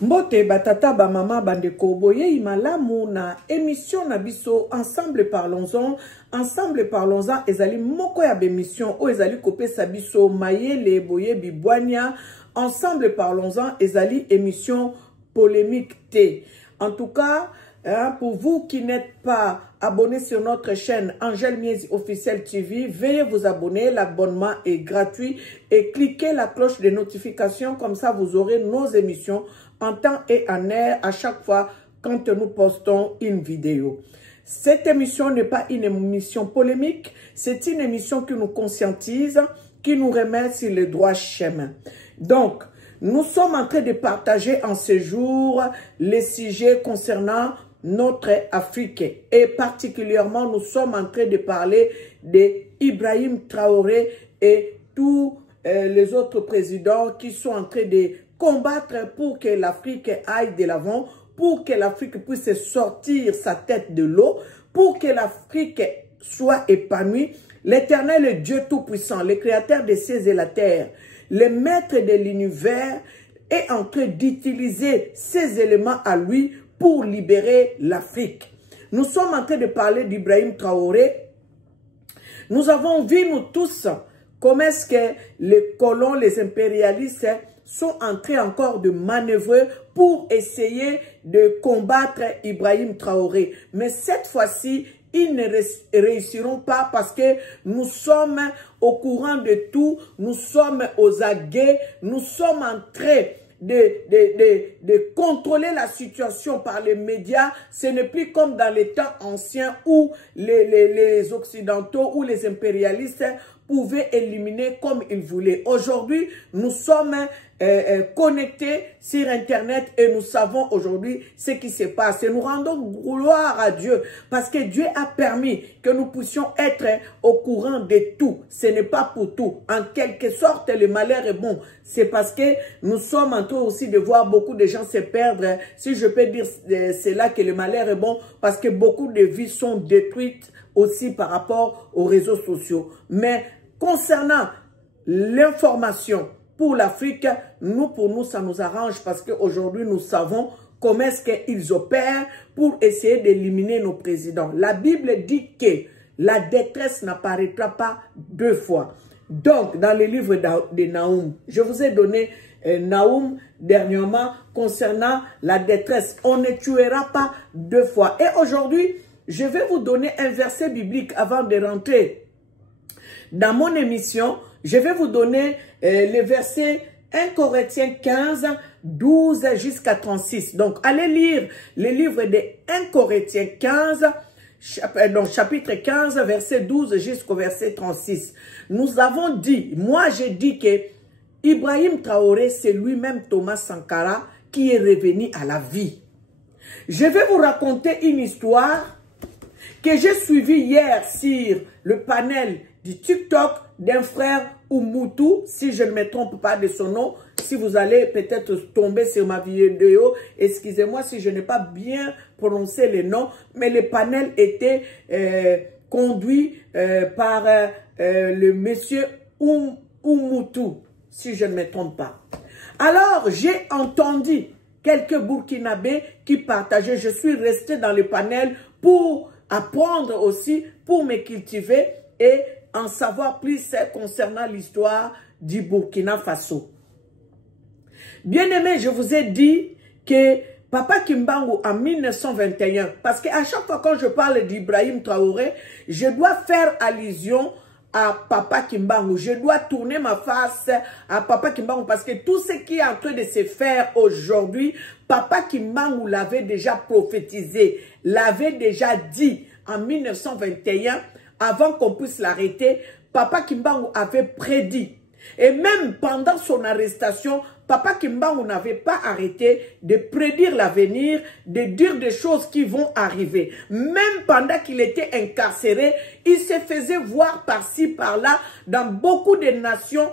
Mbote batata ba mama bandeko boye imalamu na émission na biso ensemble parlons-en ezali moko ya bémission o ezali kopesa biso mayele boye bibwania ensemble parlons-en ezali émission polémique T. En tout cas, pour vous qui n'êtes pas abonnés sur notre chaîne Angèle Miezi Officiel TV, veuillez vous abonner, l'abonnement est gratuit et cliquez la cloche de notification, comme ça vous aurez nos émissions en temps et en heure à chaque fois quand nous postons une vidéo. Cette émission n'est pas une émission polémique, c'est une émission qui nous conscientise, qui nous remet sur le droit chemin. Donc, nous sommes en train de partager en ce jour les sujets concernant notre Afrique. Et particulièrement, nous sommes en train de parler d'Ibrahim Traoré et tous les autres présidents qui sont en train de combattre pour que l'Afrique aille de l'avant, pour que l'Afrique puisse sortir sa tête de l'eau, pour que l'Afrique soit épanouie. L'Éternel Dieu Tout-Puissant, le Créateur des cieux et la terre, le Maître de l'univers, est en train d'utiliser ces éléments à lui pour libérer l'Afrique. Nous sommes en train de parler d'Ibrahim Traoré. Nous avons vu, nous tous, comment est-ce que les colons, les impérialistes sont en train encore de manœuvrer pour essayer de combattre Ibrahim Traoré. Mais cette fois-ci, ils ne réussiront pas parce que nous sommes au courant de tout, nous sommes aux aguets, nous sommes en train de contrôler la situation par les médias. Ce n'est plus comme dans les temps anciens où les Occidentaux ou les impérialistes pouvaient éliminer comme ils voulaient. Aujourd'hui, nous sommes connectés sur Internet et nous savons aujourd'hui ce qui se passe. Et nous rendons gloire à Dieu parce que Dieu a permis que nous puissions être au courant de tout. Ce n'est pas pour tout. En quelque sorte, le malheur est bon. C'est parce que nous sommes en train aussi de voir beaucoup de gens se perdre. Si je peux dire cela, que le malheur est bon parce que beaucoup de vies sont détruites aussi par rapport aux réseaux sociaux. Mais concernant l'information pour l'Afrique, pour nous, ça nous arrange parce qu'aujourd'hui, nous savons comment est-ce qu'ils opèrent pour essayer d'éliminer nos présidents. La Bible dit que la détresse n'apparaîtra pas deux fois. Donc, dans le livre de Naoum, je vous ai donné Naoum dernièrement concernant la détresse. On ne tuera pas deux fois. Et aujourd'hui, je vais vous donner un verset biblique avant de rentrer dans mon émission. Je vais vous donner les versets 1 Corinthiens 15, 12 jusqu'à 36. Donc, allez lire le livre de 1 Corinthiens 15, chapitre 15, verset 12 jusqu'au verset 36. Nous avons dit, moi j'ai dit que Ibrahim Traoré, c'est lui-même Thomas Sankara qui est revenu à la vie. Je vais vous raconter une histoire que j'ai suivie hier sur le panel du TikTok d'un frère Umutu, si je ne me trompe pas de son nom. Si vous allez peut-être tomber sur ma vidéo, excusez-moi si je n'ai pas bien prononcé le nom, mais le panel était conduit par le monsieur Umutu, si je ne me trompe pas. Alors, j'ai entendu quelques Burkinabés qui partageaient. Je suis resté dans le panel pour apprendre aussi, pour me cultiver et en savoir plus concernant l'histoire du Burkina Faso. Bien aimé, je vous ai dit que Papa Kimbangu en 1921, parce qu'à chaque fois quand je parle d'Ibrahim Traoré, je dois faire allusion à Papa Kimbangu. Je dois tourner ma face à Papa Kimbangu parce que tout ce qui est en train de se faire aujourd'hui, Papa Kimbangu l'avait déjà prophétisé, l'avait déjà dit en 1921, avant qu'on puisse l'arrêter. Papa Kimbangu avait prédit. Et même pendant son arrestation, Papa Kimbangu n'avait pas arrêté de prédire l'avenir, de dire des choses qui vont arriver. Même pendant qu'il était incarcéré, il se faisait voir par-ci, par-là, dans beaucoup de nations,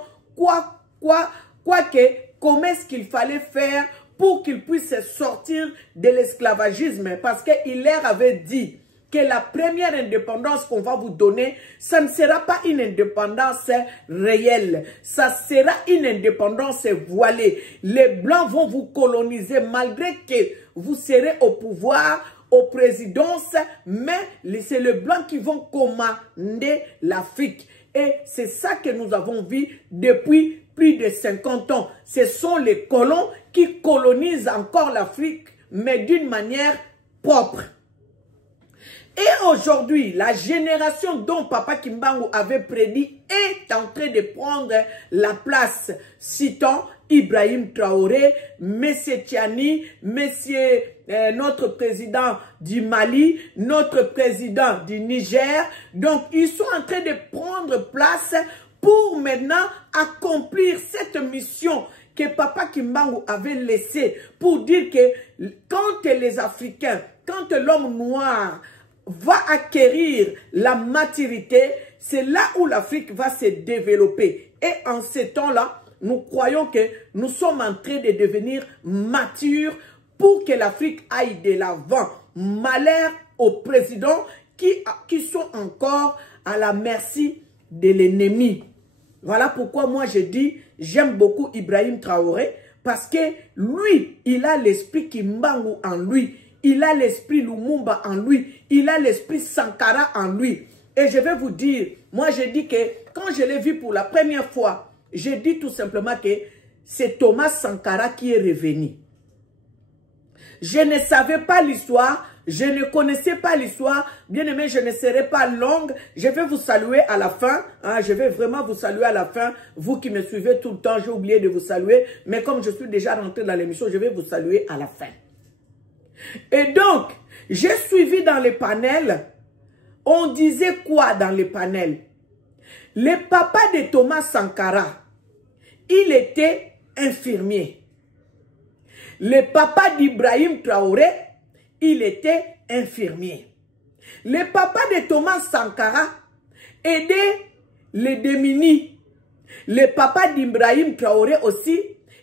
comment est-ce qu'il fallait faire pour qu'il puisse sortir de l'esclavagisme. Parce qu'il leur avait dit que la première indépendance qu'on va vous donner, ça ne sera pas une indépendance réelle. Ça sera une indépendance voilée. Les Blancs vont vous coloniser malgré que vous serez au pouvoir, aux présidences, mais c'est les Blancs qui vont commander l'Afrique. Et c'est ça que nous avons vu depuis plus de 50 ans. Ce sont les colons qui colonisent encore l'Afrique, mais d'une manière propre. Et aujourd'hui, la génération dont Papa Kimbangu avait prédit est en train de prendre la place. Citons Ibrahim Traoré, M. Tiani, notre président du Mali, notre président du Niger. Donc, ils sont en train de prendre place pour maintenant accomplir cette mission que Papa Kimbangu avait laissée pour dire que quand les Africains, quand l'homme noir va acquérir la maturité, c'est là où l'Afrique va se développer. Et en ce temps-là, nous croyons que nous sommes en train de devenir matures pour que l'Afrique aille de l'avant. Malheur aux présidents qui sont encore à la merci de l'ennemi. Voilà pourquoi moi je dis, j'aime beaucoup Ibrahim Traoré, parce que lui, il a l'esprit Kimbangu en lui. Il a l'esprit Lumumba en lui. Il a l'esprit Sankara en lui. Et je vais vous dire, moi je dis que quand je l'ai vu pour la première fois, j'ai dit tout simplement que c'est Thomas Sankara qui est revenu. Je ne savais pas l'histoire, je ne connaissais pas l'histoire. Bien aimé, je ne serai pas longue. Je vais vous saluer à la fin. Hein, je vais vraiment vous saluer à la fin. Vous qui me suivez tout le temps, j'ai oublié de vous saluer. Mais comme je suis déjà rentré dans l'émission, je vais vous saluer à la fin. Et donc, j'ai suivi dans les panels. On disait quoi dans les panels? Le papa de Thomas Sankara, il était infirmier. Le papa d'Ibrahim Traoré, il était infirmier. Le papa de Thomas Sankara aidait les démunis. Le papa d'Ibrahim Traoré aussi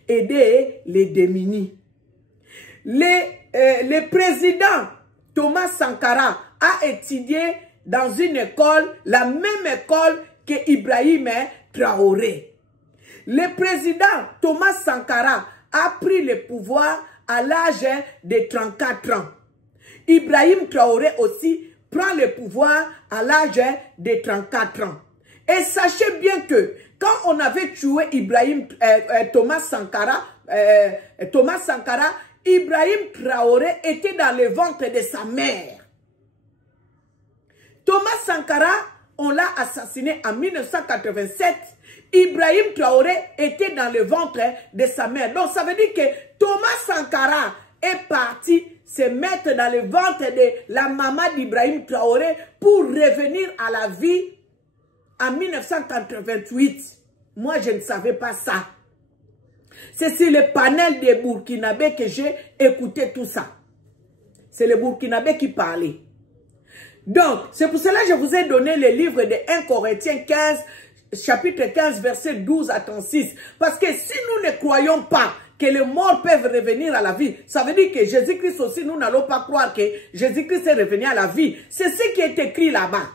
aidait les démunis. Le président Thomas Sankara a étudié dans une école, la même école que Ibrahim Traoré. Le président Thomas Sankara a pris le pouvoir à l'âge de 34 ans. Ibrahim Traoré aussi prend le pouvoir à l'âge de 34 ans. Et sachez bien que quand on avait tué Thomas Sankara, Ibrahim Traoré était dans le ventre de sa mère. Thomas Sankara, on l'a assassiné en 1987. Ibrahim Traoré était dans le ventre de sa mère. Donc ça veut dire que Thomas Sankara est parti se mettre dans le ventre de la maman d'Ibrahim Traoré pour revenir à la vie en 1988. Moi, je ne savais pas ça. C'est sur le panel des Burkinabés que j'ai écouté tout ça. C'est les Burkinabés qui parlaient. Donc, c'est pour cela que je vous ai donné le livre de 1 Corinthiens 15, chapitre 15, verset 12 à 36. Parce que si nous ne croyons pas que les morts peuvent revenir à la vie, ça veut dire que Jésus-Christ aussi, nous n'allons pas croire que Jésus-Christ est revenu à la vie. C'est ce qui est écrit là-bas.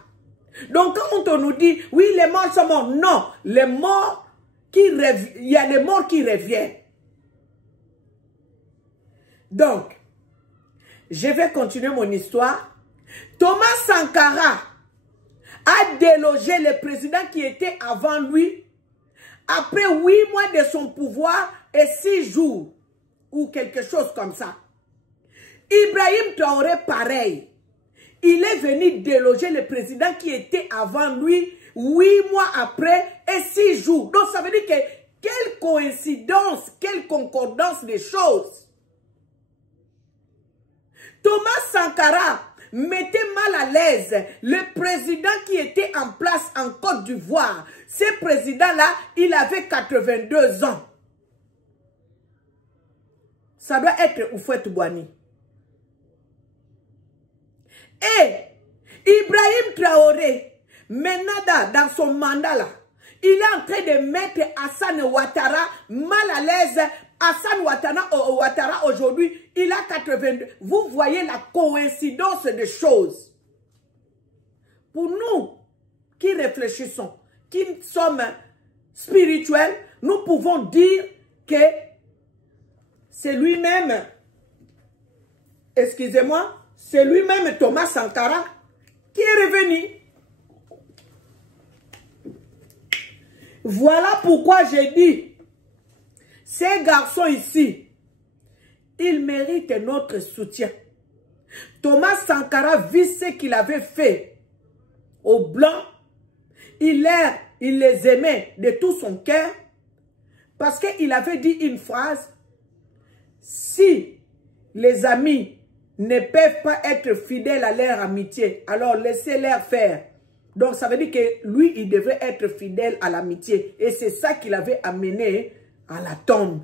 Donc, quand on nous dit, oui, les morts sont morts, non, les morts il y a les morts qui reviennent. Donc, je vais continuer mon histoire. Thomas Sankara a délogé le président qui était avant lui après 8 mois de son pouvoir et 6 jours ou quelque chose comme ça. Ibrahim Traoré, pareil. Il est venu déloger le président qui était avant lui 8 mois après et 6 jours. Donc ça veut dire que quelle coïncidence, quelle concordance des choses. Thomas Sankara mettait mal à l'aise le président qui était en place en Côte d'Ivoire. Ce président-là, il avait 82 ans. Ça doit être Houphouët-Boigny. Et Ibrahim Traoré, maintenant dans son mandat là, il est en train de mettre Hassan Ouattara mal à l'aise. Hassan Ouattara aujourd'hui, il a 82. Vous voyez la coïncidence des choses. Pour nous qui réfléchissons, qui sommes spirituels, nous pouvons dire que c'est lui-même, excusez-moi, c'est lui-même Thomas Sankara qui est revenu. Voilà pourquoi j'ai dit, ces garçons ici, ils méritent notre soutien. Thomas Sankara, vu ce qu'il avait fait aux Blancs, il les aimait de tout son cœur parce qu'il avait dit une phrase, si les amis ne peuvent pas être fidèles à leur amitié, alors laissez-leur faire. Donc ça veut dire que lui, il devait être fidèle à l'amitié. Et c'est ça qu'il avait amené à la tombe.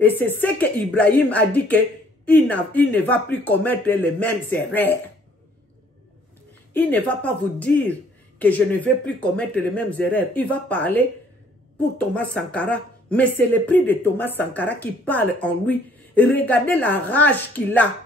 Et c'est ce que Ibrahim a dit qu'il ne va plus commettre les mêmes erreurs. Il ne va pas vous dire que je ne vais plus commettre les mêmes erreurs. Il va parler pour Thomas Sankara. Mais c'est le prix de Thomas Sankara qui parle en lui. Regardez la rage qu'il a.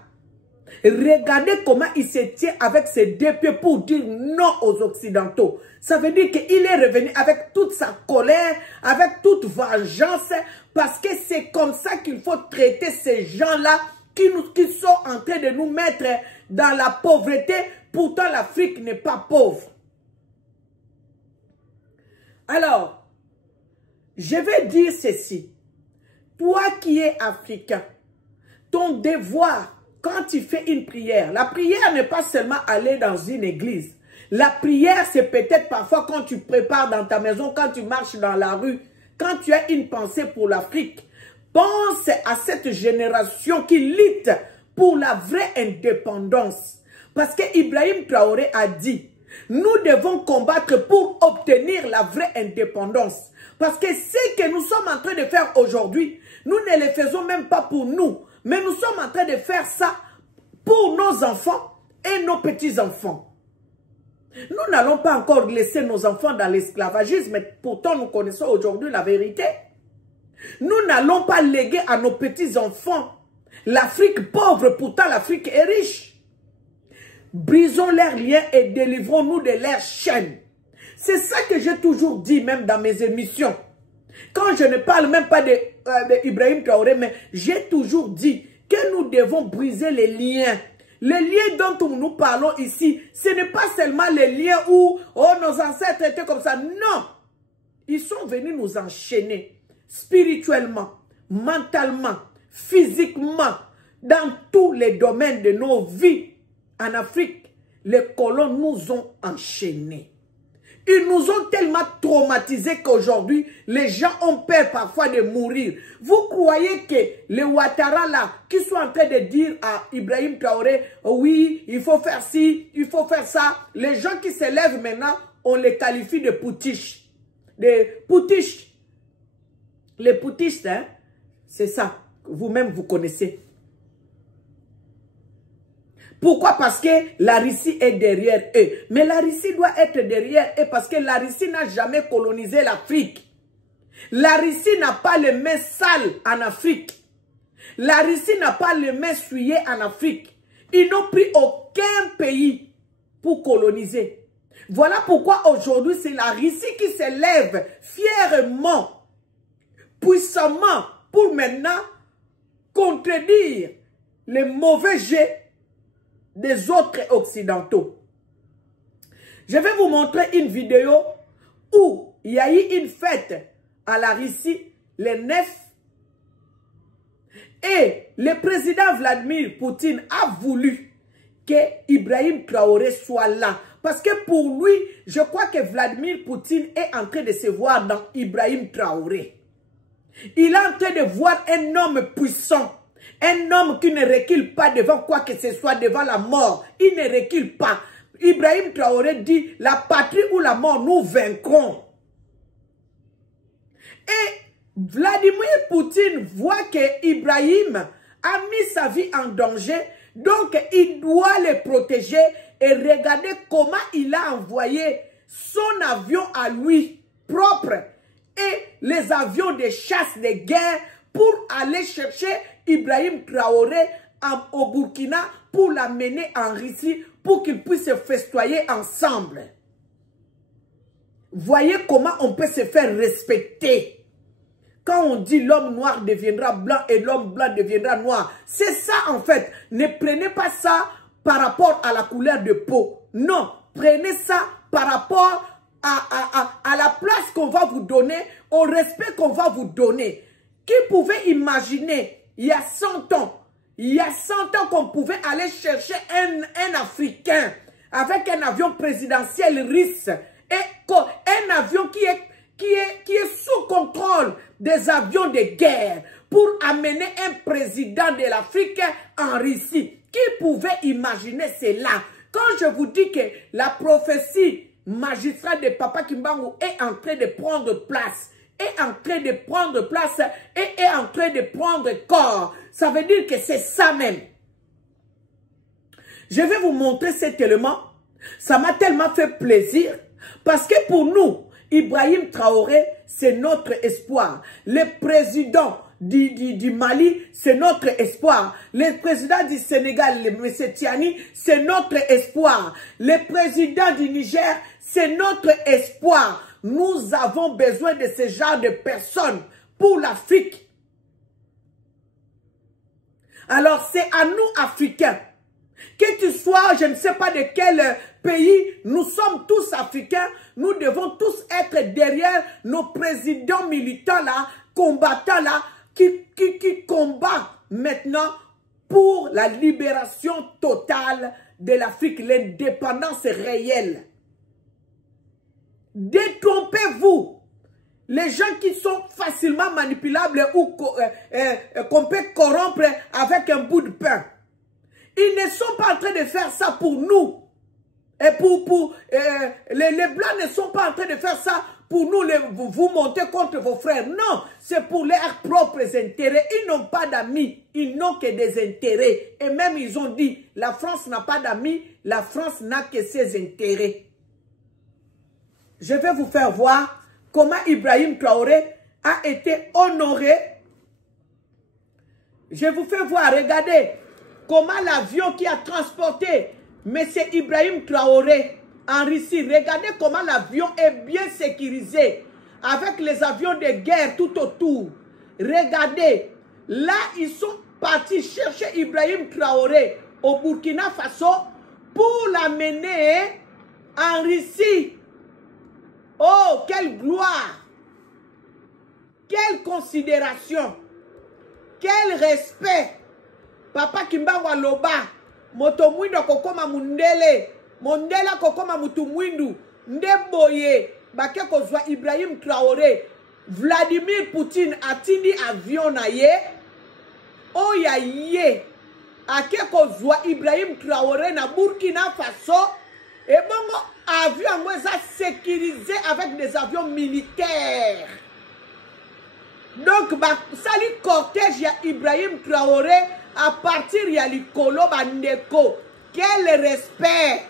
Regardez comment il se tient avec ses deux pieds pour dire non aux Occidentaux. Ça veut dire qu'il est revenu avec toute sa colère, avec toute vengeance, parce que c'est comme ça qu'il faut traiter ces gens-là qui sont en train de nous mettre dans la pauvreté. Pourtant, l'Afrique n'est pas pauvre. Alors, je vais dire ceci. Toi qui es africain, ton devoir, quand tu fais une prière, la prière n'est pas seulement aller dans une église. La prière, c'est peut-être parfois quand tu prépares dans ta maison, quand tu marches dans la rue, quand tu as une pensée pour l'Afrique. Pense à cette génération qui lutte pour la vraie indépendance. Parce que Ibrahim Traoré a dit, nous devons combattre pour obtenir la vraie indépendance. Parce que ce que nous sommes en train de faire aujourd'hui, nous ne le faisons même pas pour nous. Mais nous sommes en train de faire ça pour nos enfants et nos petits-enfants. Nous n'allons pas encore laisser nos enfants dans l'esclavagisme, mais pourtant nous connaissons aujourd'hui la vérité. Nous n'allons pas léguer à nos petits-enfants l'Afrique pauvre, pourtant l'Afrique est riche. Brisons leurs liens et délivrons-nous de leurs chaînes. C'est ça que j'ai toujours dit même dans mes émissions. Quand je ne parle même pas d'Ibrahim Traoré, mais j'ai toujours dit que nous devons briser les liens. Les liens dont nous parlons ici, ce n'est pas seulement les liens où nos ancêtres étaient comme ça. Non, ils sont venus nous enchaîner spirituellement, mentalement, physiquement, dans tous les domaines de nos vies. En Afrique, les colons nous ont enchaînés. Ils nous ont tellement traumatisés qu'aujourd'hui, les gens ont peur parfois de mourir. Vous croyez que les Ouattara là, qui sont en train de dire à Ibrahim Traoré, oui, il faut faire ci, il faut faire ça. Les gens qui se lèvent maintenant, on les qualifie de poutiches. Les poutiches, hein, c'est ça. Vous-même, vous connaissez. Pourquoi? Parce que la Russie est derrière eux. Mais la Russie doit être derrière eux parce que la Russie n'a jamais colonisé l'Afrique. La Russie n'a pas les mains sales en Afrique. La Russie n'a pas les mains souillées en Afrique. Ils n'ont pris aucun pays pour coloniser. Voilà pourquoi aujourd'hui c'est la Russie qui se lève fièrement, puissamment pour maintenant contredire les mauvais jets des autres occidentaux. Je vais vous montrer une vidéo où il y a eu une fête à la Russie le 9 et le président Vladimir Poutine a voulu que Ibrahim Traoré soit là. Parce que pour lui, je crois que Vladimir Poutine est en train de se voir dans Ibrahim Traoré. Il est en train de voir un homme puissant. Un homme qui ne recule pas devant quoi que ce soit, devant la mort. Il ne recule pas. Ibrahim Traoré dit, la patrie ou la mort, nous vaincrons. Et Vladimir Poutine voit que Ibrahim a mis sa vie en danger. Donc, il doit le protéger. Et regardez comment il a envoyé son avion à lui, propre. Et les avions de chasse de guerre pour aller chercher Ibrahim Traoré au Burkina pour l'amener en Russie pour qu'ils puissent se festoyer ensemble. Voyez comment on peut se faire respecter. Quand on dit l'homme noir deviendra blanc et l'homme blanc deviendra noir. C'est ça en fait. Ne prenez pas ça par rapport à la couleur de peau. Non, prenez ça par rapport à la place qu'on va vous donner, au respect qu'on va vous donner. Qui pouvait imaginer, il y a 100 ans, qu'on pouvait aller chercher un Africain avec un avion présidentiel russe et un avion qui est sous contrôle des avions de guerre pour amener un président de l'Afrique en Russie. Qui pouvait imaginer cela? Quand je vous dis que la prophétie magistrat de Papa Kimbangu est en train de prendre place, est en train de prendre place et est en train de prendre corps, ça veut dire que c'est ça même. Je vais vous montrer cet élément. Ça m'a tellement fait plaisir parce que pour nous, Ibrahim Traoré, c'est notre espoir. Le président du Mali, c'est notre espoir. Le président du Sénégal, M. Tiani, c'est notre espoir. Le président du Niger, c'est notre espoir. Nous avons besoin de ce genre de personnes pour l'Afrique. Alors, c'est à nous, Africains, que tu sois, je ne sais pas de quel pays, nous sommes tous Africains, nous devons tous être derrière nos présidents militants là, combattants là, qui combat maintenant pour la libération totale de l'Afrique, l'indépendance réelle. Détrompez-vous. Les gens qui sont facilement manipulables ou qu'on peut corrompre avec un bout de pain. Ils ne sont pas en train de faire ça pour nous. Et les Blancs ne sont pas en train de faire ça pour nous, vous monter contre vos frères. Non, c'est pour leurs propres intérêts. Ils n'ont pas d'amis, ils n'ont que des intérêts. Et même ils ont dit, la France n'a pas d'amis, la France n'a que ses intérêts. Je vais vous faire voir comment Ibrahim Traoré a été honoré. Je vous fais voir, regardez, comment l'avion qui a transporté M. Ibrahim Traoré en Russie, regardez comment l'avion est bien sécurisé avec les avions de guerre tout autour. Regardez, là ils sont partis chercher Ibrahim Traoré au Burkina Faso pour l'amener en Russie. Oh, quelle gloire! Quelle considération! Quel respect! Papa Kimbangu Loba, moto mwindo kokoma mundele, mondela kokoma mutu mwindu, ndeboye, bake kozwa Ibrahim Traoré, Vladimir Poutine atindi avion na ye, oya ye, ake kozwa Ibrahim Traoré na Burkina Faso, et bon, avion sécurisé avec des avions militaires. Donc, sali cortège ya Ibrahim Traoré à partir ya likolo bandeko. Quel respect!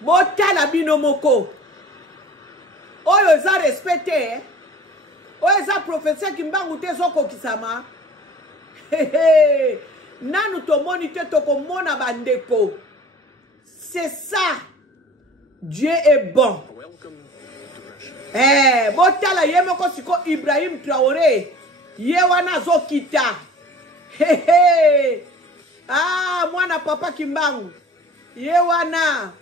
Botala binomoko. Oyo za respecté, oyo za professeur Kimbangu te zoko kisama. Nanu tomoni te tokomona bandeko. C'est ça. Dieu est bon. Botala yemoko siko Ibrahim Traoré. Yewana zokita. Ah, mwana papa Kimbangu. Yewana.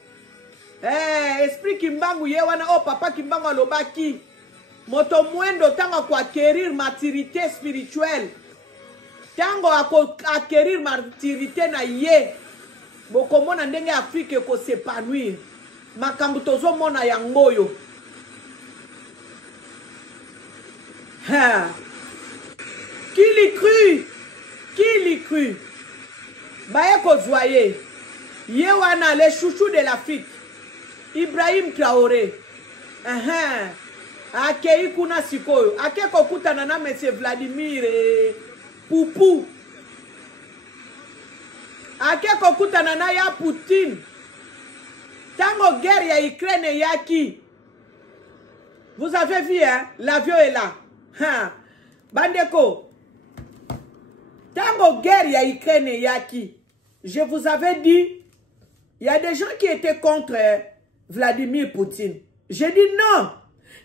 Esprit Kimbangu yewana. Oh, papa Kimbangu alobaki. Moto mwendo tango kwa acquérir maturité spirituelle. Tango acquérir maturité na ye. Bokomona ndenge Afrique ko s'épanouir. Makambu tozo mona yangoyo. Qui l'y cru? Qui l'y cru? Baye ko zoye. Yewana les chouchous de l'Afrique. Ibrahim Traoré. Akei kuna sikoyo. Ake kokutana na M. Vladimir Poupou. Ake kokutana na ya Poutine. Tango guerre ya Ukraine yaki. Vous avez vu, hein? L'avion est là. Bandeko. Tango guerre ya Ukraine yaki. Je vous avais dit, il y a des gens qui étaient contre Vladimir Poutine. J'ai dit non.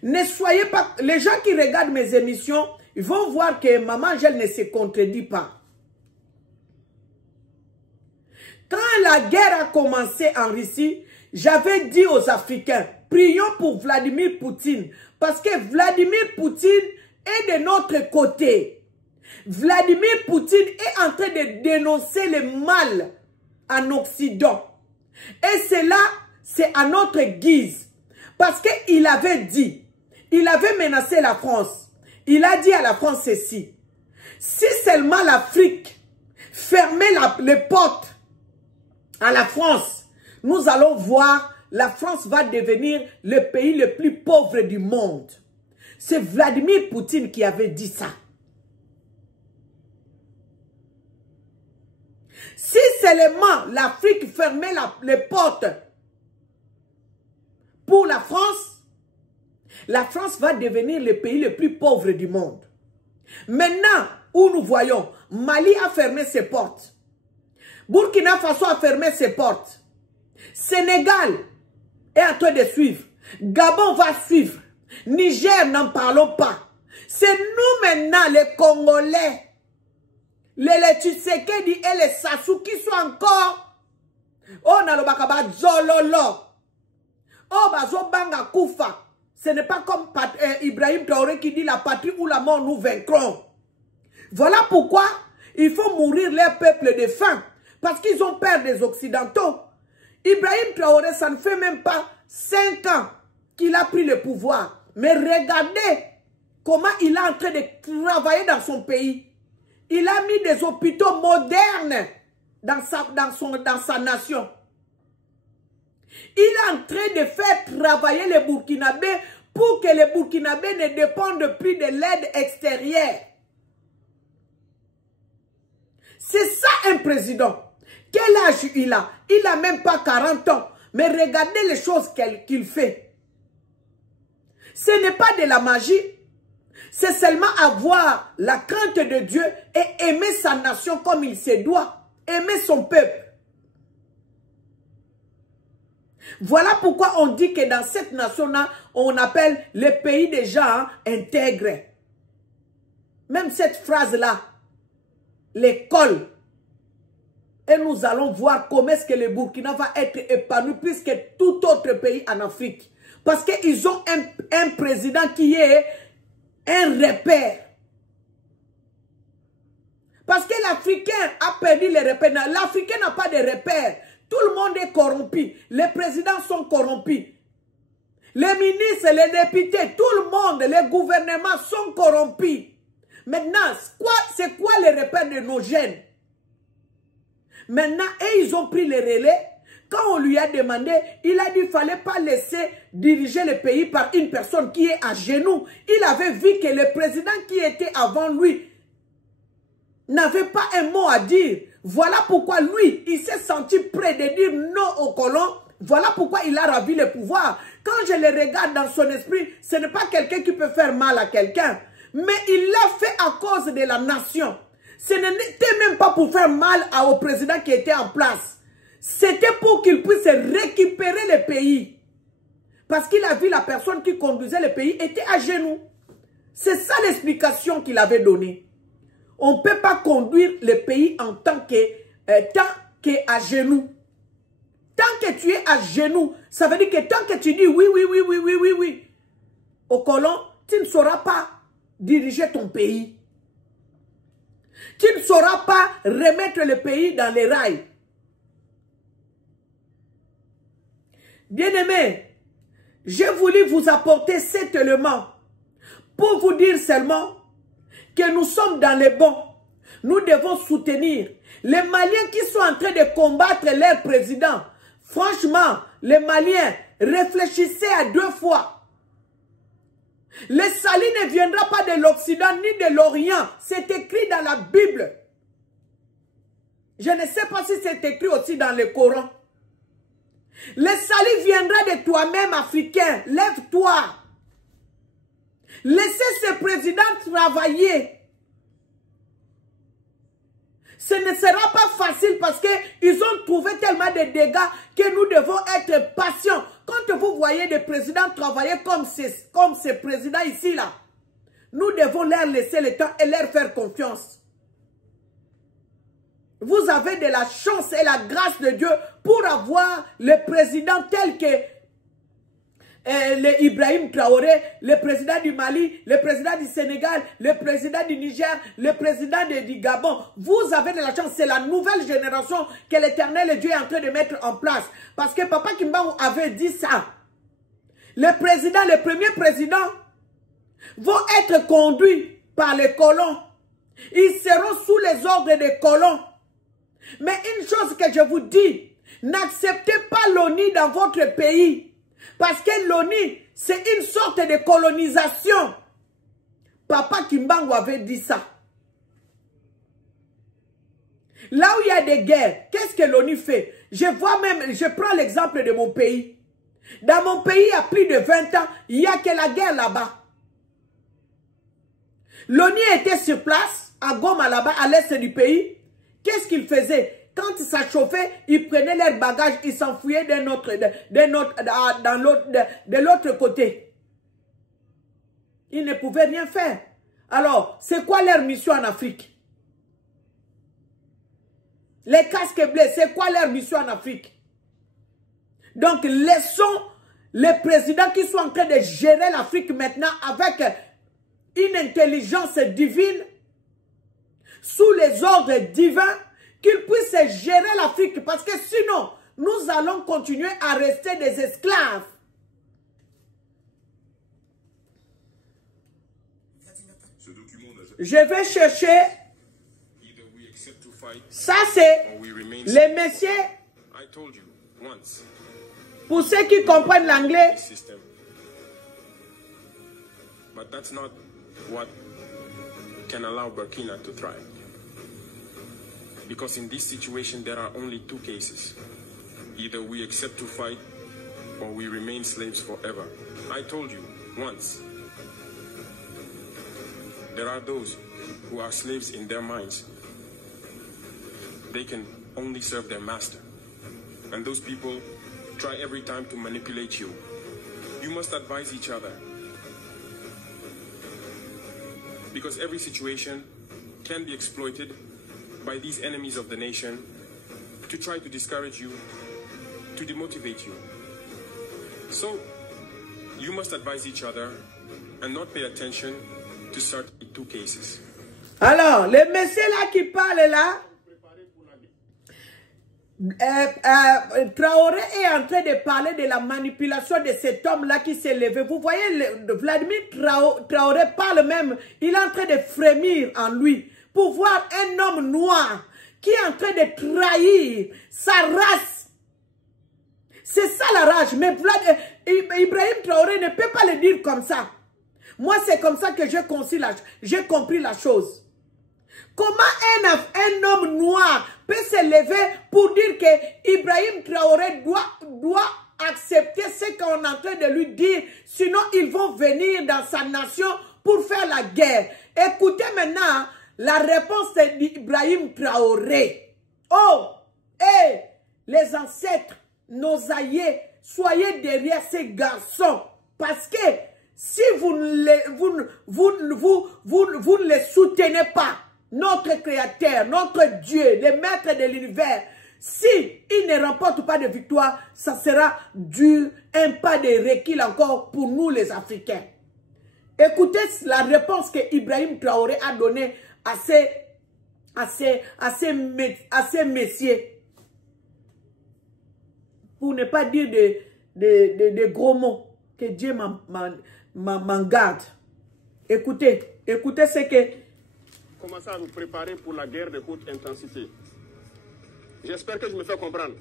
Ne soyez pas... Les gens qui regardent mes émissions, ils vont voir que Maman Angèle ne se contredit pas. Quand la guerre a commencé en Russie, j'avais dit aux Africains, prions pour Vladimir Poutine. Parce que Vladimir Poutine est de notre côté. Vladimir Poutine est en train de dénoncer le mal en Occident. Et cela, c'est à notre guise. Parce qu'il avait dit, il avait menacé la France. Il a dit à la France ceci. Si seulement l'Afrique fermait les portes à la France, nous allons voir, la France va devenir le pays le plus pauvre du monde. C'est Vladimir Poutine qui avait dit ça. Si seulement l'Afrique fermait les portes pour la France va devenir le pays le plus pauvre du monde. Maintenant, où nous voyons, Mali a fermé ses portes. Burkina Faso a fermé ses portes. Sénégal est en train de suivre. Gabon va suivre. Niger, n'en parlons pas. C'est nous maintenant, les Congolais, les Tshisekedi et les Sassou qui sont encore. Oh, nalobakaba zololo. Oh, bazo banga koufa. Ce n'est pas comme Ibrahim Traoré qui dit la patrie ou la mort nous vaincrons. Voilà pourquoi il faut mourir leur peuple de faim. Parce qu'ils ont peur des Occidentaux. Ibrahim Traoré, ça ne fait même pas 5 ans qu'il a pris le pouvoir. Mais regardez comment il est en train de travailler dans son pays. Il a mis des hôpitaux modernes dans sa nation. Il est en train de faire travailler les Burkinabés pour que les Burkinabés ne dépendent plus de l'aide extérieure. C'est ça un président. Quel âge il a? Il n'a même pas 40 ans. Mais regardez les choses qu'il fait. Ce n'est pas de la magie. C'est seulement avoir la crainte de Dieu et aimer sa nation comme il se doit. Aimer son peuple. Voilà pourquoi on dit que dans cette nation-là, on appelle les pays des gens intègres. Même cette phrase-là, l'école. Et nous allons voir comment est-ce que le Burkina va être épanoui plus que tout autre pays en Afrique. Parce qu'ils ont un président qui est un repère. Parce que l'Africain a perdu les repères. L'Africain n'a pas de repères. Tout le monde est corrompu. Les présidents sont corrompus. Les ministres, les députés, tout le monde, les gouvernements sont corrompus. Maintenant, c'est quoi les repères de nos jeunes? Maintenant, ils ont pris les relais. Quand on lui a demandé, il a dit qu'il ne fallait pas laisser diriger le pays par une personne qui est à genoux. Il avait vu que le président qui était avant lui n'avait pas un mot à dire. Voilà pourquoi lui, il s'est senti prêt de dire non aux colons. Voilà pourquoi il a ravi le pouvoir. Quand je le regarde dans son esprit, ce n'est pas quelqu'un qui peut faire mal à quelqu'un. Mais il l'a fait à cause de la nation. Ce n'était même pas pour faire mal au président qui était en place. C'était pour qu'il puisse récupérer le pays. Parce qu'il a vu la personne qui conduisait le pays était à genoux. C'est ça l'explication qu'il avait donnée. On ne peut pas conduire le pays en tant qu'à genoux. Tant que tu es à genoux, ça veut dire que tant que tu dis oui, oui, oui, oui, oui, oui, oui, au colon, tu ne sauras pas diriger ton pays. Tu ne sauras pas remettre le pays dans les rails. Bien-aimés, j'ai voulu vous apporter cet élément pour vous dire seulement que nous sommes dans les bons. Nous devons soutenir les Maliens qui sont en train de combattre leur président. Franchement, les Maliens, réfléchissez à 2 fois. Le salut ne viendra pas de l'Occident ni de l'Orient. C'est écrit dans la Bible. Je ne sais pas si c'est écrit aussi dans le Coran. Le salut viendra de toi-même, Africain. Lève-toi. Laissez ce président travailler. Ce ne sera pas facile parce qu'ils ont trouvé tellement de dégâts que nous devons être patients. quand vous voyez des présidents travailler comme ces présidents ici, là, nous devons leur laisser le temps et leur faire confiance. Vous avez de la chance et la grâce de Dieu pour avoir le président tel que le Ibrahim Traoré, le président du Mali, le président du Sénégal, le président du Niger, le président du Gabon. Vous avez de la chance, c'est la nouvelle génération que l'Éternel Dieu est en train de mettre en place. Parce que Papa Kimbangu avait dit ça. Les premiers présidents vont être conduits par les colons. Ils seront sous les ordres des colons. Mais une chose que je vous dis, n'acceptez pas l'ONU dans votre pays. Parce que l'ONU, c'est une sorte de colonisation. Papa Kimbangu avait dit ça. Là où il y a des guerres, qu'est-ce que l'ONU fait? Je prends l'exemple de mon pays. Dans mon pays, il y a plus de 20 ans, il n'y a que la guerre là-bas. L'ONU était sur place, à Goma là-bas, à l'est du pays. Qu'est-ce qu'ils faisaient? Quand ça chauffait, ils prenaient leurs bagages, ils s'enfuyaient de l'autre côté. Ils ne pouvaient rien faire. Alors, c'est quoi leur mission en Afrique? Les casques bleus, c'est quoi leur mission en Afrique? Donc, laissons les présidents qui sont en train de gérer l'Afrique maintenant avec une intelligence divine, sous les ordres divins, qu'ils puissent gérer l'Afrique, parce que sinon, nous allons continuer à rester des esclaves. Je vais chercher. Ça, c'est les messieurs. Pour ceux qui comprennent l'anglais. But that's not what can allow Burkina to thrive. Because in this situation, there are only two cases. Either we accept to fight, or we remain slaves forever. I told you once. There are those who are slaves in their minds. They can only serve their master. And those people try every time to manipulate you. You must advise each other. Because every situation can be exploited by these enemies of the nation to try to discourage you, to demotivate you. So, you must advise each other and not pay attention to certain two cases. Alors, le monsieur là qui parle là, Traoré est en train de parler de la manipulation de cet homme-là qui s'est levé. Vous voyez, Vladimir Traoré parle même, il est en train de frémir en lui pour voir un homme noir qui est en train de trahir sa race. C'est ça la rage. Mais Ibrahim Traoré ne peut pas le dire comme ça. Moi, c'est comme ça que j'ai compris la chose. Comment un homme noir peut se lever pour dire que Ibrahim Traoré doit accepter ce qu'on est en train de lui dire, sinon ils vont venir dans sa nation pour faire la guerre. Écoutez maintenant la réponse d'Ibrahim Traoré. Oh, hey, les ancêtres, nos aïeux, soyez derrière ces garçons, parce que si vous ne les soutenez pas, notre Créateur, notre Dieu, le Maître de l'univers, si il ne remporte pas de victoire, ça sera dur, un pas de recul encore pour nous les Africains. Écoutez la réponse que Ibrahim Traoré a donnée à ces messieurs. Pour ne pas dire de gros mots, que Dieu m'en garde. Écoutez ce que... Commencez à vous préparer pour la guerre de haute intensité. J'espère que je me fais comprendre.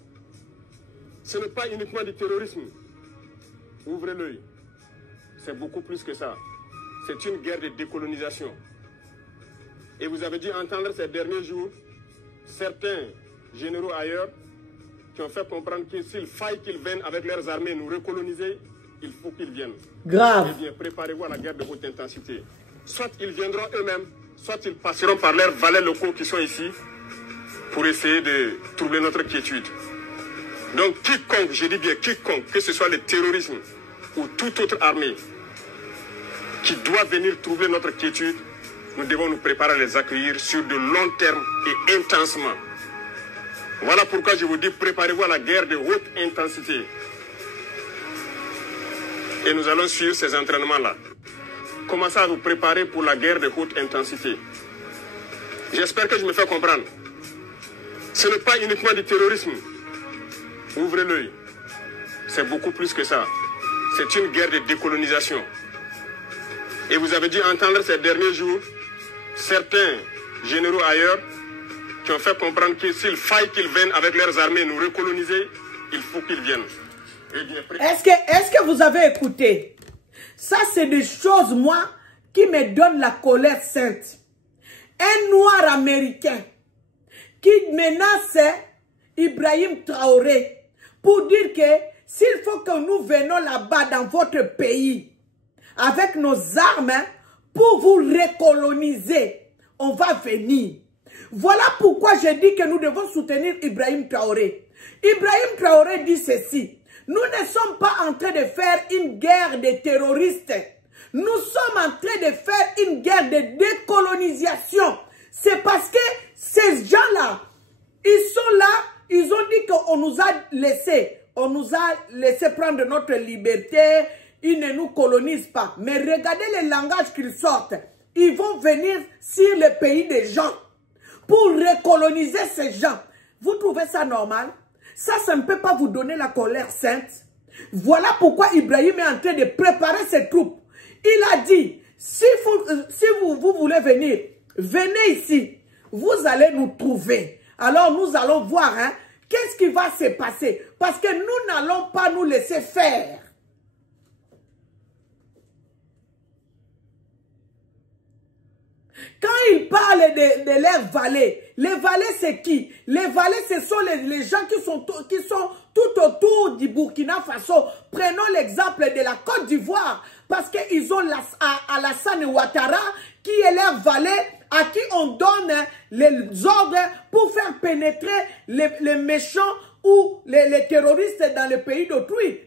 Ce n'est pas uniquement du terrorisme. Ouvrez l'œil. C'est beaucoup plus que ça. C'est une guerre de décolonisation. Et vous avez dû entendre ces derniers jours certains généraux ailleurs qui ont fait comprendre que s'il faille qu'ils viennent avec leurs armées nous recoloniser, il faut qu'ils viennent. Grave. Eh bien, préparez-vous à la guerre de haute intensité. Soit ils viendront eux-mêmes, soit ils passeront par leurs valets locaux qui sont ici pour essayer de troubler notre quiétude. Donc quiconque, je dis bien quiconque, que ce soit le terrorisme ou toute autre armée qui doit venir troubler notre quiétude, nous devons nous préparer à les accueillir sur de long terme et intensement. Voilà pourquoi je vous dis, préparez-vous à la guerre de haute intensité. Et nous allons suivre ces entraînements-là. Commencez à vous préparer pour la guerre de haute intensité. J'espère que je me fais comprendre. Ce n'est pas uniquement du terrorisme. Ouvrez l'œil. C'est beaucoup plus que ça. C'est une guerre de décolonisation. Et vous avez dû entendre ces derniers jours certains généraux ailleurs qui ont fait comprendre que s'il faille qu'ils viennent avec leurs armées nous recoloniser, il faut qu'ils viennent. Est-ce que vous avez écouté? Ça, c'est des choses, moi, qui me donnent la colère sainte. Un noir américain qui menace Ibrahim Traoré pour dire que s'il faut que nous venions là-bas dans votre pays avec nos armes pour vous recoloniser, on va venir. Voilà pourquoi je dis que nous devons soutenir Ibrahim Traoré. Ibrahim Traoré dit ceci: nous ne sommes pas en train de faire une guerre de terroristes. Nous sommes en train de faire une guerre de décolonisation. C'est parce que ces gens-là, ils sont là, ils ont dit qu'on nous a laissé prendre notre liberté, ils ne nous colonisent pas. Mais regardez le langage qu'ils sortent. Ils vont venir sur le pays des gens pour recoloniser ces gens. Vous trouvez ça normal? Ça ne peut pas vous donner la colère sainte. Voilà pourquoi Ibrahim est en train de préparer ses troupes. Il a dit, si vous voulez venir, venez ici. Vous allez nous trouver. Alors nous allons voir qu'est-ce qui va se passer. Parce que nous n'allons pas nous laisser faire. Quand ils parlent de leurs valets, les valets c'est qui? Les valets ce sont les gens qui sont tout autour du Burkina Faso. Prenons l'exemple de la Côte d'Ivoire. Parce qu'ils ont Alassane Ouattara qui est leur valet à qui on donne les ordres pour faire pénétrer les méchants ou les terroristes dans le pays d'autrui.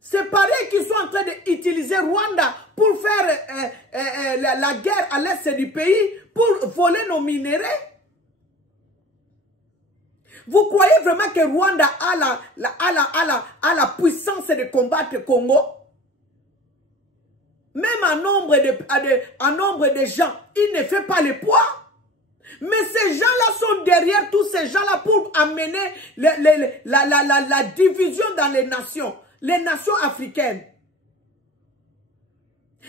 C'est pareil qu'ils sont en train d'utiliser Rwanda pour faire la guerre à l'est du pays, pour voler nos minéraux. Vous croyez vraiment que Rwanda a la puissance de combattre le Congo? Même en nombre de gens, il ne fait pas le poids. Mais ces gens-là sont derrière tous ces gens-là pour amener la division dans les nations africaines.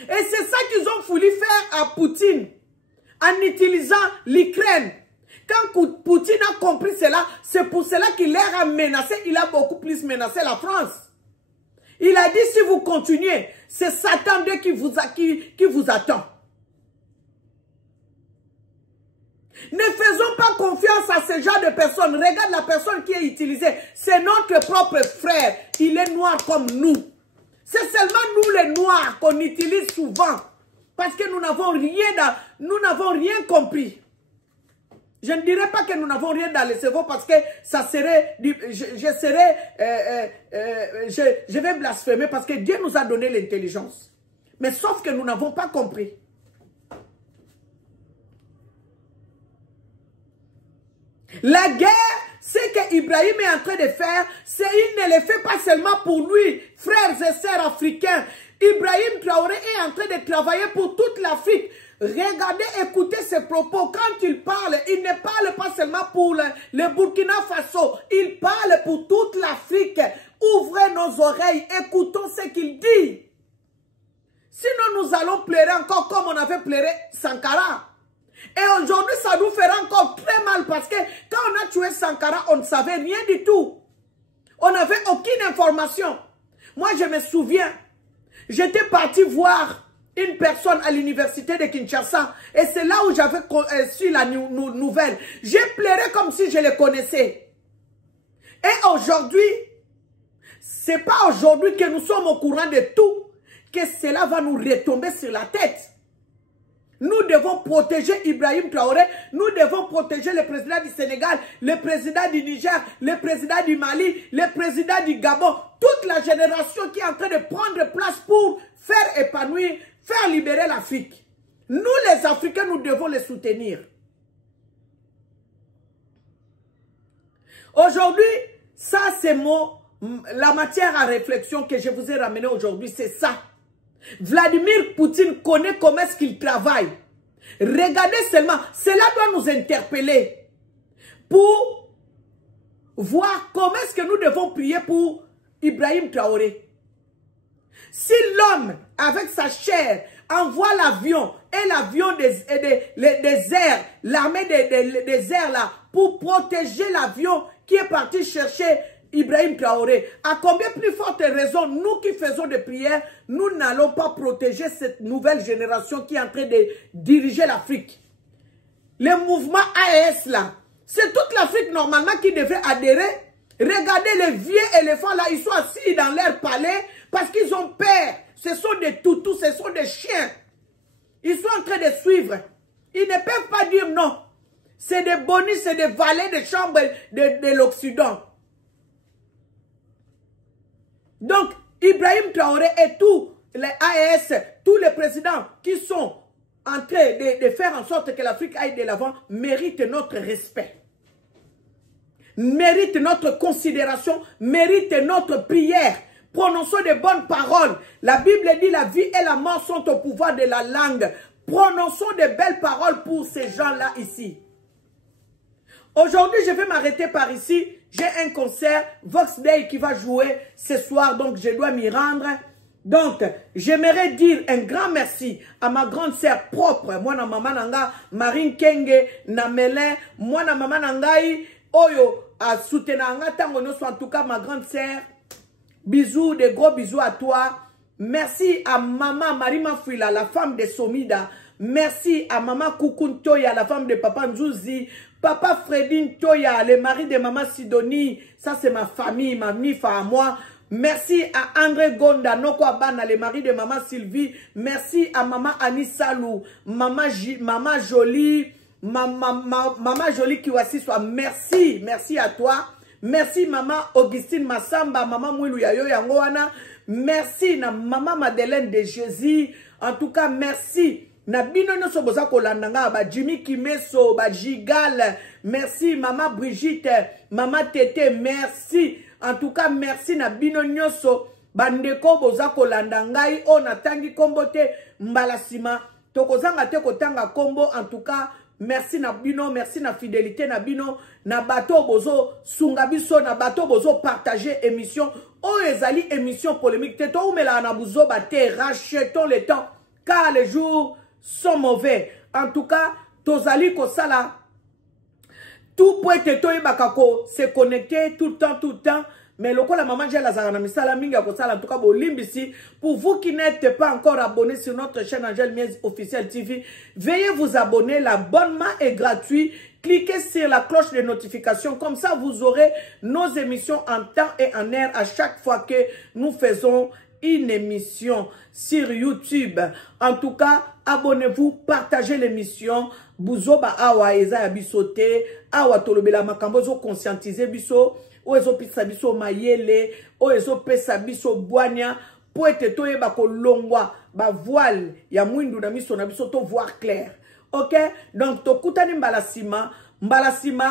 Et c'est ça qu'ils ont voulu faire à Poutine, en utilisant l'Ukraine. Quand Poutine a compris cela, c'est pour cela qu'il leur a menacé, il a beaucoup plus menacé la France. Il a dit, si vous continuez, c'est Satan Dieu qui vous attend. Ne faisons pas confiance à ce genre de personnes. Regarde la personne qui est utilisée. C'est notre propre frère. Il est noir comme nous. C'est seulement nous les noirs qu'on utilise souvent. Parce que nous n'avons rien compris. Je ne dirais pas que nous n'avons rien dans le cerveau parce que ça serait, je vais blasphémer parce que Dieu nous a donné l'intelligence. Mais sauf que nous n'avons pas compris. La guerre, ce que Ibrahim est en train de faire, c'est il ne le fait pas seulement pour lui, frères et sœurs africains. Ibrahim Traoré est en train de travailler pour toute l'Afrique. Regardez, écoutez ses propos. Quand il parle, il ne parle pas seulement pour le Burkina Faso. Il parle pour toute l'Afrique. Ouvrez nos oreilles, écoutons ce qu'il dit. Sinon, nous allons pleurer encore comme on avait pleuré Sankara. Et aujourd'hui, ça nous fera encore très mal parce que quand on a tué Sankara, on ne savait rien du tout. On n'avait aucune information. Moi, je me souviens, j'étais parti voir une personne à l'université de Kinshasa. Et c'est là où j'avais su la nouvelle. J'ai pleuré comme si je le connaissais. Et aujourd'hui, c'est pas aujourd'hui que nous sommes au courant de tout, que cela va nous retomber sur la tête. Nous devons protéger Ibrahim Traoré. Nous devons protéger le président du Sénégal, le président du Niger, le président du Mali, le président du Gabon. Toute la génération qui est en train de prendre place pour faire épanouir, faire libérer l'Afrique. Nous, les Africains, nous devons les soutenir. Aujourd'hui, ça c'est la matière à réflexion que je vous ai ramenée aujourd'hui, c'est ça. Vladimir Poutine connaît comment est-ce qu'il travaille. Regardez seulement, cela doit nous interpeller pour voir comment est-ce que nous devons prier pour Ibrahim Traoré. Si l'homme, avec sa chair, envoie l'avion et l'avion des airs, l'armée des airs là, pour protéger l'avion qui est parti chercher Ibrahim Traoré, à combien plus forte raison, nous qui faisons des prières, nous n'allons pas protéger cette nouvelle génération qui est en train de diriger l'Afrique. Le mouvement AES là, c'est toute l'Afrique normalement qui devait adhérer. Regardez les vieux éléphants là, ils sont assis dans leur palais parce qu'ils ont peur. Ce sont des toutous, ce sont des chiens. Ils sont en train de suivre. Ils ne peuvent pas dire non. C'est des bonus, c'est des valets de chambre de l'Occident. Donc, Ibrahim Traoré et tous les AES, tous les présidents qui sont en train de faire en sorte que l'Afrique aille de l'avant, méritent notre respect. Méritent notre considération, méritent notre prière. Prononçons de bonnes paroles. La Bible dit la vie et la mort sont au pouvoir de la langue. Prononçons de belles paroles pour ces gens-là ici. Aujourd'hui, je vais m'arrêter par ici. J'ai un concert, Vox Day, qui va jouer ce soir, donc je dois m'y rendre. Donc, j'aimerais dire un grand merci à ma grande sœur propre, moi na maman nanga, Marine Kenge, na Melin, moi na maman nangai, Oyo, à soutenanga tango no, en tout cas ma grande sœur. Bisous, des gros bisous à toi. Merci à maman Marima Fuila, la femme de Somida. Merci à maman Koukoun Toya, la femme de papa Nzouzi. Papa Fredine Toya, le mari de maman Sidonie. Ça c'est ma famille, ma mifa à moi. Merci à André Gonda, Noko Abana, le mari de maman Sylvie. Merci à maman Annie Salou, maman Jolie, maman Jolie Kiwasi soit. Merci, merci à toi. Merci maman Augustine Massamba, maman Mouilou Yayo Yangoana. Merci na maman Madeleine de Jésus. En tout cas, merci. Na bino nyonso boza kolandanga ba Jimmy Kimeso, ba Gigal. Merci maman Brigitte, maman Tété, merci. En tout cas, merci na bino nyonso bandeko boza kolandangai o natangi kombo te mbalasima. Tokozanga te kotanga kombo. En tout cas, merci na bino, merci na fidélité na bino, na bato bozo sungabiso, na bato bozo partager émission. O ezali émission polémique te to umela na buzo bate, rachetons le temps car les jours sont mauvais. En tout cas, tozali kosala tout pour être toi bakako se connecter tout le temps. Mais le la maman j'ai la zarana misala minga kosala. En tout cas, bolimbisi. Pour vous qui n'êtes pas encore abonnés sur notre chaîne Angel Miez officiel TV, veuillez vous abonner. L'abonnement est gratuit. Cliquez sur la cloche de notification. Comme ça, vous aurez nos émissions en temps et en heure à chaque fois que nous faisons une émission sur YouTube. En tout cas, abonnez-vous, partagez l'émission. Bouzoba awa eza ya bisote, awa tolobela makambo zo conscientiser biso, o ezo pisa biso mayele, o ezo pesa biso boanya, po ete toyeba ko longwa ba voile ya mwindu na miso na biso to voir clair. OK? Donc tokutani mbalasima,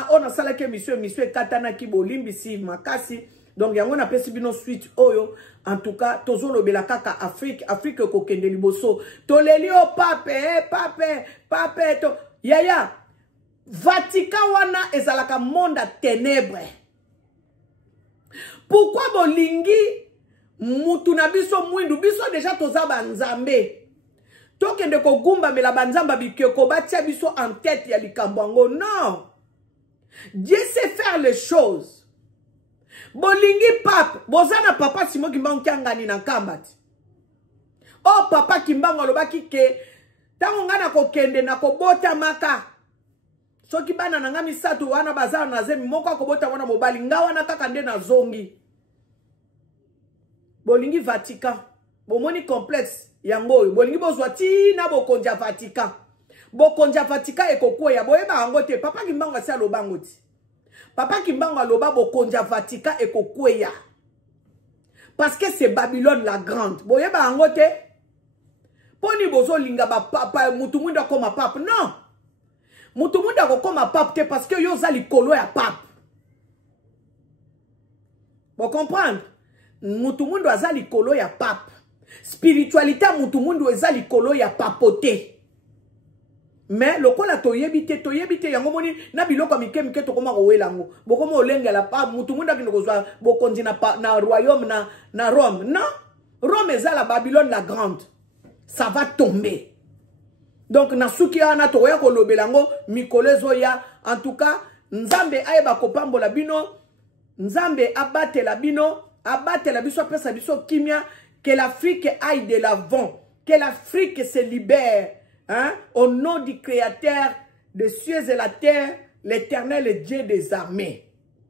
on a salake émission katana ki bolimbisi makasi. Donc yango na pesi bino suite oyo. En tout cas, tozolo bela kaka Afrique kokende liboso. Toleli o pape to yaya. Vatican wana ezalaka monde ténèbre. Pourquoi bolingi mutu na biso mwindu biso déjà toza banzambe. Tokende ko gumba mela banzamba bikeko batia biso en tête ya likambo. Non. Dieu sait faire les choses. Bolingi pape, bozana papa Simon Kimbango kiangani na kambati. Oh papa Kimbango lobaki ke tango ngana kokende na kobota maka. Soki bana nanga misatu wana bazana na zemi moko kobota wana mobali nga wana kaka nde na zongi. Bolingi Vatican, bomoni complexe yango, bolingi bozwa tina bokonja Vatican. bokonja Vatika ekokweya boyeba yango te papa Kimbangu asi alobango ti papa Kimbangu aloba bokonja Vatika ekokweya parce que c'est Babylone la grande boyeba yango te poni bozo linga ba papa mutu mwinda koma pape non mutu mwinda koma pape te parce que yo za likolo ya pape bon comprendre mutu mwinda za likolo ya pape spiritualité mutu mwinda za likolo ya papote. Mais lokola toyebite yango moni na biloko mike to koma kowelango bokoma olengela pa mutu munda kino kozwa bokonzi na royaume na Rome non Rome eza la Babylone la grande ça va tomber donc na suki ana to ya kolobelango mikolezo ya en tout cas nzambe ayeba kopambola bino nzambe abatela biso pesa biso kimia que l'Afrique aille de l'avant que l'Afrique se libère. Hein? Au nom du Créateur des cieux et la terre, l'Éternel Dieu des armées,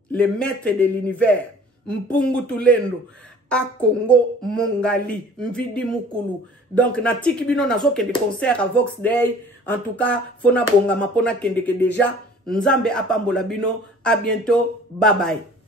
le maître de l'univers, Mpungu Tulendo, à Congo, Mongali, Mvidi Mukulu. Donc, na tiki bino nazo ke de concert à Vox Day. En tout cas, fona bonga mapona kende ke déjà. Nzambe apambola bino. À bientôt. Bye bye.